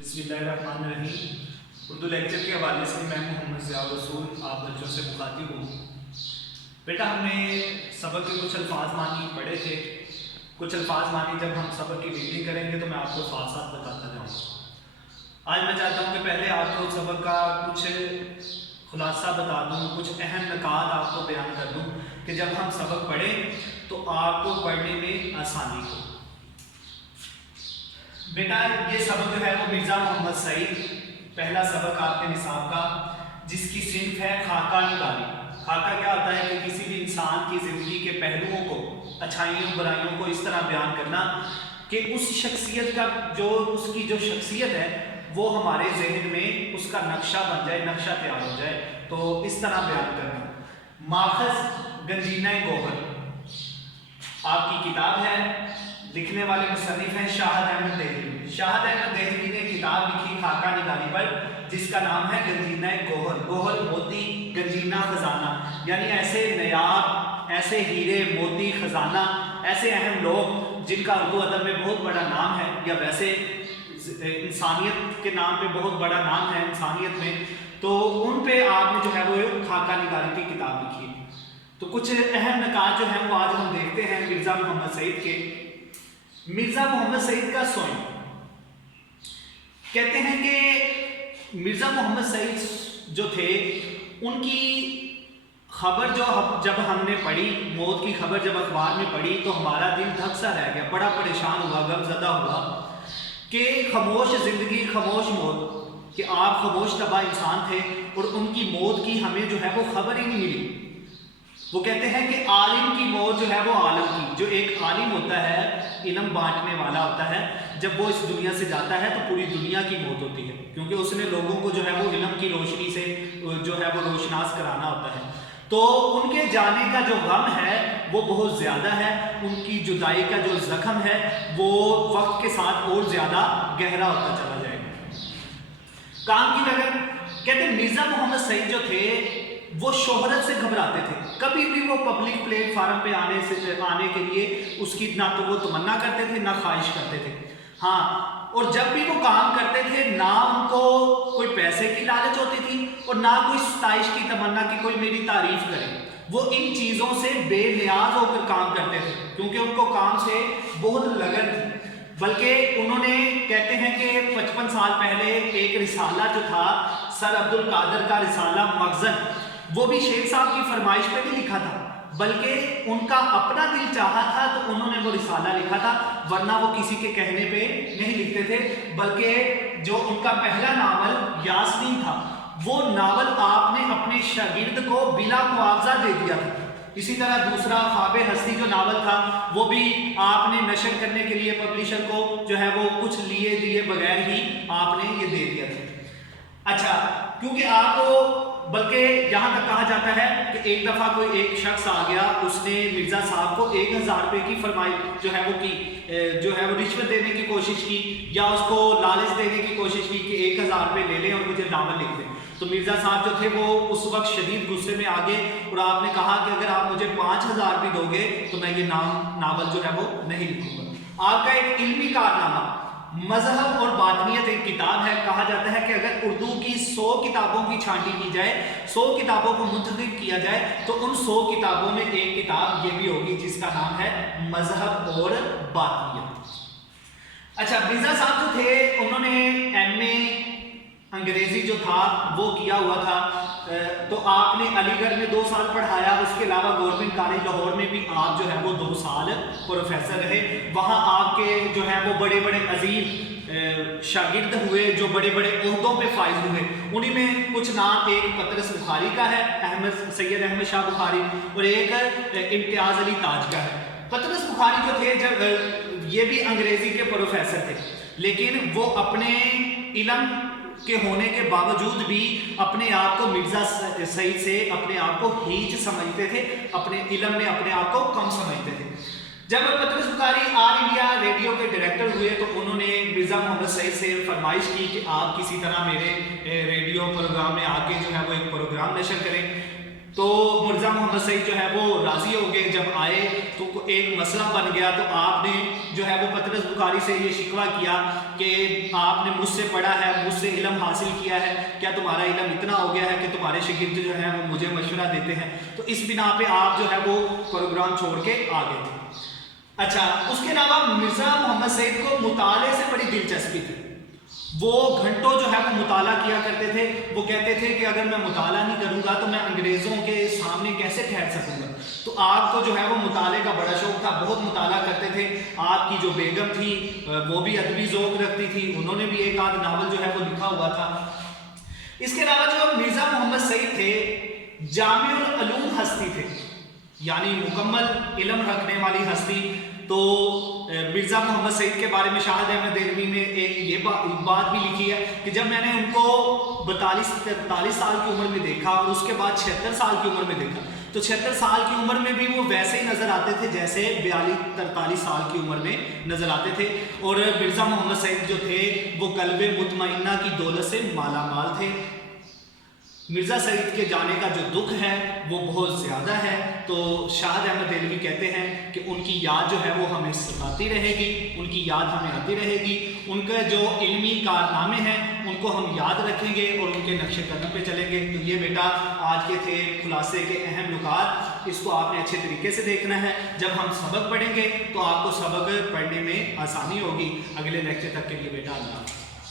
बिस्मिल्लाहिर्रहमानिर्रहीम। उर्दू लेक्चर के हवाले से मैं मोहम्मद ज़िया रसूल आप बच्चों से मुखातिब हूँ। बेटा, हमने सबक के कुछ अल्फाज मानी पढ़े थे। कुछ अल्फाज मानी जब हम सबक की रीडिंग करेंगे तो मैं आपको साथ साथ बताता जाऊँगा। आज मैं चाहता हूँ कि पहले आपको सबक का कुछ खुलासा बता दूँ, कुछ अहम निकात आपको बयान कर दूँ कि जब हम सबक पढ़ें तो आपको पढ़ने में आसानी हो। बेटा, ये सबक जो है वो मिर्ज़ा मोहम्मद सईद, पहला सबक आपके निसाब का, जिसकी सिंफ है खाका निगारी। खाका क्या होता है कि किसी भी इंसान की ज़िंदगी के पहलुओं को, अच्छाइयों बुराइयों को इस तरह बयान करना कि उस शख्सियत का उसकी जो शख्सियत है वो हमारे जहन में उसका नक्शा बन जाए, नक्शा तैयार हो जाए। तो इस तरह बयान करना। माखज़ गंजीना गोहर आपकी किताब है, लिखने वाले मुसन्निफ हैं शाहद अहमद देहलवी। शाहद अहमद देहलवी ने किताब लिखी खाका निगारी पर, जिसका नाम है गंजीना गोहर। गोहर मोती, गंजीना खजाना, यानी ऐसे नयाब, ऐसे हीरे मोती खजाना, ऐसे अहम लोग जिनका उर्दू अदब में बहुत बड़ा नाम है, या वैसे इंसानियत के नाम पे बहुत बड़ा नाम है इंसानियत में, तो उन पे आपने जो है वो खाका निगारी की किताब लिखी है। तो कुछ अहम निकात जो है वो आज हम देखते हैं मिर्ज़ा मोहम्मद सईद के। मिर्ज़ा मोहम्मद सईद का सोई कहते हैं कि मिर्ज़ा मोहम्मद सईद जो थे, उनकी खबर जब हमने पढ़ी, मौत की खबर जब अखबार में पढ़ी तो हमारा दिल धक सा रह गया, बड़ा परेशान हुआ, गमज़दा हुआ कि खामोश ज़िंदगी खामोश मौत, कि आप खामोश तबाह इंसान थे और उनकी मौत की हमें जो है वो खबर ही नहीं मिली। वो कहते हैं कि आलिम की मौत जो है वो आलम की, जो एक आलिम होता है, इल्म बांटने वाला होता है, जब वो इस दुनिया से जाता है तो पूरी दुनिया की मौत होती है, क्योंकि उसने लोगों को जो है वो इल्म की रोशनी से जो है वो रोशनास कराना होता है। तो उनके जाने का जो गम है वो बहुत ज़्यादा है, उनकी जुदाई का जो ज़ख्म है वो वक्त के साथ और ज़्यादा गहरा होता चला जाएगा। काम की नगर कहते हैं मिर्ज़ा मोहम्मद सईद जो थे वो शोहरत से घबराते थे। कभी भी वो पब्लिक प्लेटफार्म पे आने के लिए उसकी ना तो वो तमन्ना करते थे ना ख्वाहिश करते थे। हाँ, और जब भी वो काम करते थे ना उनको कोई पैसे की लालच होती थी और ना कोई सताइश की तमन्ना कि कोई मेरी तारीफ करे। वो इन चीज़ों से बेनियाज होकर काम करते थे, क्योंकि उनको काम से बहुत लगन थी। बल्कि उन्होंने कहते हैं कि 55 साल पहले एक रिसाला जो था सर अब्दुल कादर का रिसाला मखज़न, वो भी शेख साहब की फरमाइश पे नहीं लिखा था, बल्कि उनका अपना दिल चाहा था तो उन्होंने वो रिसाला लिखा था, वरना वो किसी के कहने पे नहीं लिखते थे। बल्कि जो उनका पहला नावल यास्मीन था, वो नावल आपने अपने शागिर्द को बिला मुआवजा दे दिया था। इसी तरह दूसरा ख्वाबे हस्ती जो नावल था वो भी आपने नशर करने के लिए पब्लिशर को जो है वो कुछ लिए दिए बगैर ही आपने ये दे दिया था। अच्छा, क्योंकि आपको बल्कि यहाँ तक कहा जाता है कि एक दफ़ा कोई एक शख्स आ गया, उसने मिर्ज़ा साहब को 1000 रुपये की फरमाई जो है वो की, जो है वो रिश्वत देने की कोशिश की, या उसको लालच देने की कोशिश की कि 1000 रुपये ले लें और मुझे नावल लिख दें। तो मिर्ज़ा साहब जो थे वो उस वक्त शदीद गुस्से में आ गए और आपने कहा कि अगर आप मुझे 5000 भी दोगे तो मैं ये नावल जो है वो नहीं लिखूंगा। आपका एक इल्मी कारनामा मजहब और बातनियत एक किताब है। कहा जाता है कि अगर उर्दू की 100 किताबों की छांटी की जाए, 100 किताबों को मुंतखब किया जाए, तो उन 100 किताबों में एक किताब ये भी होगी जिसका नाम है मजहब और बातनियत। अच्छा, मिर्ज़ा साहब जो थे उन्होंने MA अंग्रेजी जो था वो किया हुआ था। तो आपने अलीगढ़ में 2 साल पढ़ाया, उसके अलावा गवर्नमेंट कॉलेज लाहौर में भी आप जो है वो 2 साल प्रोफेसर रहे। वहाँ आपके जो है वो बड़े बड़े अजीम शागिर्द हुए जो बड़े बड़े ओहदों पे फाइज हुए। उन्हीं में कुछ नाम एक पतरस बुखारी का है, सैयद अहमद शाह बुखारी, और एक इम्तियाज़ अली ताज का है। पतरस बुखारी जो थे जब ये भी अंग्रेजी के प्रोफेसर थे, लेकिन वो अपने इल्म के होने के बावजूद भी अपने आप को मिर्ज़ा सईद से अपने आप को हीच समझते थे, अपने इल्म में अपने आप को कम समझते थे। जब पतरस बुखारी ऑल इंडिया रेडियो के डायरेक्टर हुए तो उन्होंने मिर्ज़ा मोहम्मद सईद से फरमाइश की कि आप किसी तरह मेरे रेडियो प्रोग्राम में आके जो है वो एक प्रोग्राम नशर करें। تو مرزا محمد سعید جو ہے وہ راضی ہو گئے. جب آئے تو ایک مسئلہ بن گیا, تو آپ نے جو ہے وہ پطرس بخاری سے یہ شکوہ کیا کہ آپ نے مجھ سے پڑھا ہے, مجھ سے علم حاصل کیا ہے, کیا تمہارا علم اتنا ہو گیا ہے کہ تمہارے شاگرد جو ہیں وہ مجھے مشورہ دیتے ہیں. تو اس بنا پہ آپ جو ہے وہ پروگرام چھوڑ کے آ گئے تھے. اچھا, اس کے علاوہ مرزا محمد سعید کو مطالعے سے بڑی دلچسپی تھی. وہ گھنٹوں جو ہے وہ مطالعہ کیا کرتے تھے. وہ کہتے تھے کہ اگر میں مطالعہ نہیں کروں گا تو میں انگریزوں کے سامنے کیسے ٹھہر سکوں گا. تو آپ کو جو ہے وہ مطالعے کا بڑا شوق تھا, بہت مطالعہ کرتے تھے. آپ کی جو بیگم تھی وہ بھی ادبی ذوق رکھتی تھی, انہوں نے بھی ایک آدھ ناول جو ہے وہ لکھا ہوا تھا. اس کے علاوہ جو مرزا محمد سعید تھے جامع العلوم ہستی تھے, یعنی مکمل علم رکھنے والی ہستی. تو مرزا محمد سعید کے بارے میں شاہد احمد دہلوی نے ایک یہ بات بھی لکھی ہے کہ جب میں نے ان کو 42-43 سال کی عمر میں دیکھا اور اس کے بعد 76 سال کی عمر میں دیکھا, تو 76 سال کی عمر میں بھی وہ ویسے ہی نظر آتے تھے جیسے 42-43 سال کی عمر میں نظر آتے تھے. اور مرزا محمد سعید جو تھے وہ قلب مطمئنہ کی دولت سے مالا مال تھے. مرزا سعید کے جانے کا جو دکھ ہے وہ بہت زیادہ ہے. تو شاہد احمد دہلوی کہتے ہیں کہ ان کی یاد جو ہے وہ ہمیں ستاتی رہے گی, ان کی یاد ہمیں آتی رہے گی. ان کے جو علمی کارنامے ہیں ان کو ہم یاد رکھیں گے اور ان کے نقش قدم پہ چلیں گے. تو یہ بیٹا آج کے تھے خلاصے کے اہم نکات, اس کو آپ نے اچھے طریقے سے دیکھنا ہے. جب ہم سبق پڑھیں گے تو آپ کو سبق پڑھنے میں آسانی ہوگی. اگلے لیکچر تک کے لیے بیٹا اللہ.